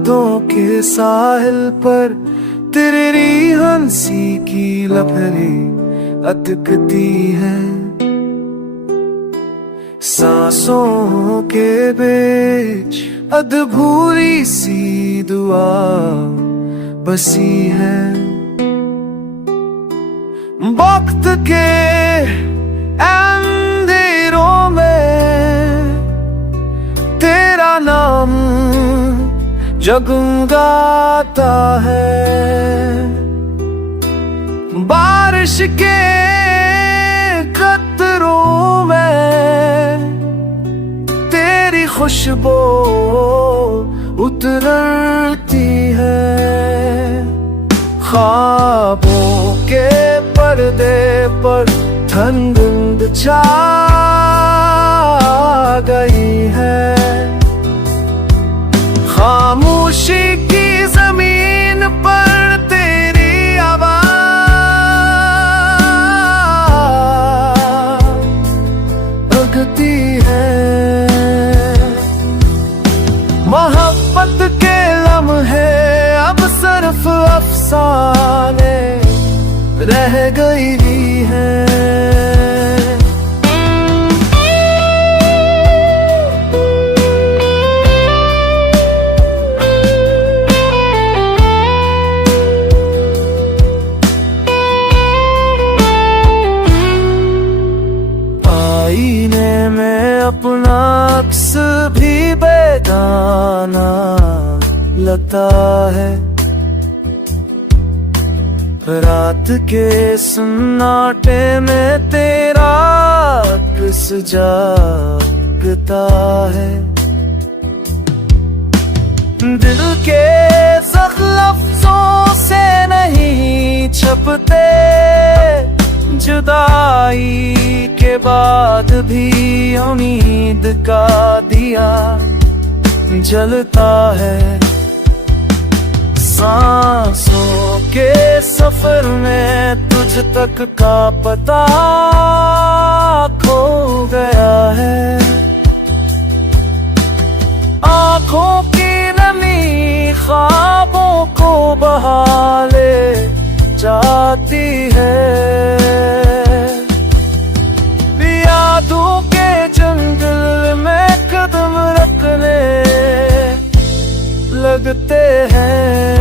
यादों के साहिल पर तेरी हंसी की लपटें अटकती हैं। सांसों के बीच अधूरी सी दुआ बसी है। वक्त के अंधेरों में तेरा नाम जगमगाता है। बारिश के कतरों में तेरी खुशबू उतरती है। ख्वाबों के पर्दे पर ठंड छा गई है। खामोशी की जमीन पर तेरी आवाज लगती है। मोहब्बत के लम्हे अब सिर्फ अफसाने रह गई है। आईने में अपना अक्स भी बेगाना लगता है। रात के सन्नाटे में तेरा किस जागता है। दिल के सख्त लफ्जों से नहीं छपते, जुदाई के बाद भी उम्मीद का दिया जलता है। सांसों के सफर में तुझ तक का पता खो गया है। आँखों की नमी ख्वाबों को बहा ले जाती है। यादों के जंगल में कदम रखने लगते हैं।